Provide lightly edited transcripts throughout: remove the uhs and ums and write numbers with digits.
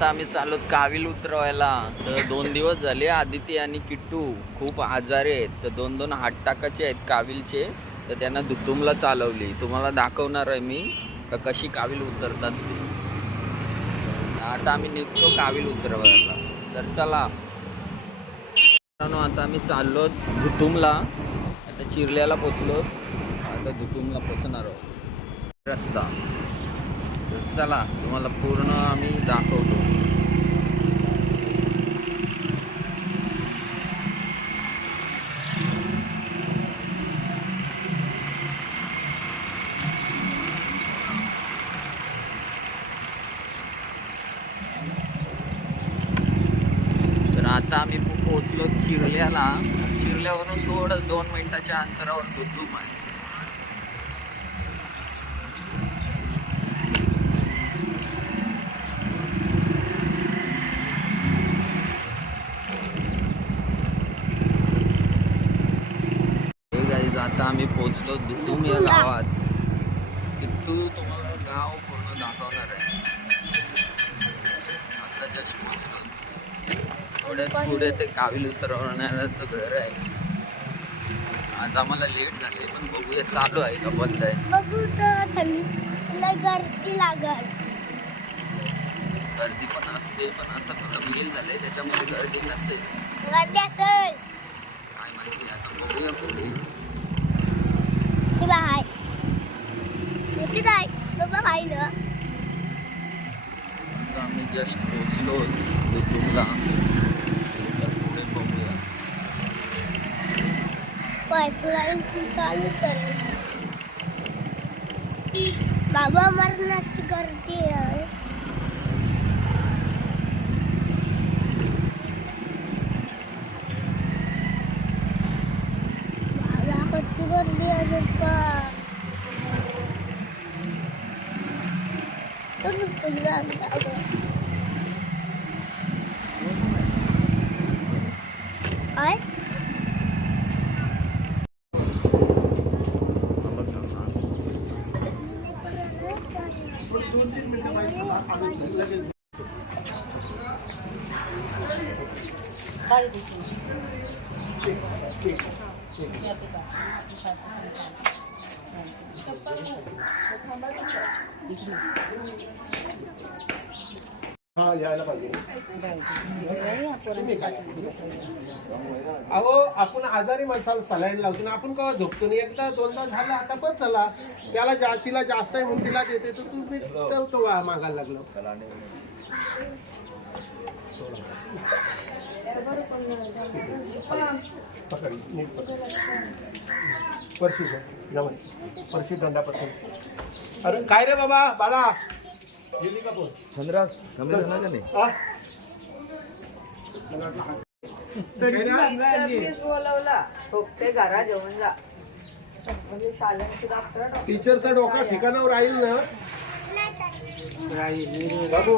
आता आम्ही चाललो काविल उतरवायला. तर 2 दिवस झाले आदिती आणि किट्टू खूप आजारी आहेत. तर 2-2 हात टाकाचे आहेत काविलचे. तर त्यांना दुतुमला चालवली. तुम्हाला दाखवणार आहे मी का कशी काविल उतरतात ते. आता आम्ही निघतो काविल उतरवायला. तर चला आता आम्ही चाललो दुतुमला. आता चिरल्याला पोचलो. आता दुतुमला पोचणार आहोत रस्ता. तर चला तुम्हाला पूर्ण आम्ही दाखवतो. तर आता आम्ही पोहोचलो चिरल्याला. चिरल्यावरून थोडं 2 मिनिटाच्या अंतरावर दुतुम आहे. आता आम्ही पोहोचलो दुतुम या गावात. किट्टू तुम्हाला गाव पूर्ण दाखवणार आहे. आता जस्ट थोड्याच पुढे ते काविल उतरवण्याचं घर आहे. आज आम्हाला लेट झाले पण बघूया चालू आहे का बंद आहे. बघू तर गर्दी लागल. गर्दी पण असते पण आता थोडं मेल झालंय त्याच्यामध्ये गर्दी नसेल. गर्दी असेल काय माहिती आता बघूया पुढे. हाय किती जाय बाबा हाय ना. आता आम्ही जस्ट पोहोचलो दुतुमला. तर पुढे बघूया. पाईपलाईन चालू कर बाबा. मरणाची गर्दी आहे. गर्दी आहे काय हा यायला पाहिजे. अहो आपण आजारी माणसाला सलाईन लावतो ना. आपण केव्हा झोपतो नाही. एकदा 2दा झालं आता पण चला. त्याला तिला जास्त आहे म्हणून तिला देते तर तुम्ही ठेवतो मागायला लागलो. परशी जवळ परशी दंडापासून. अरे काय रे बाबा बाला गेली का फोन बोलवला घरा जेवण जा. टीचरचा डोका ठिकाणावर राहील ना. बाबू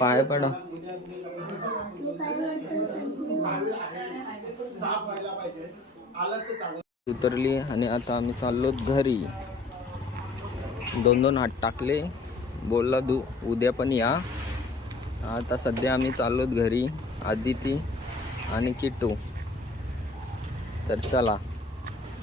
पाय पडा. उतरली आणि आता आम्ही चाललो घरी. 2-2 हात टाकले. बोलला उद्या पण या. आता सध्या आम्ही चाललोत घरी. आदिती आणि किट्टू. तर चला.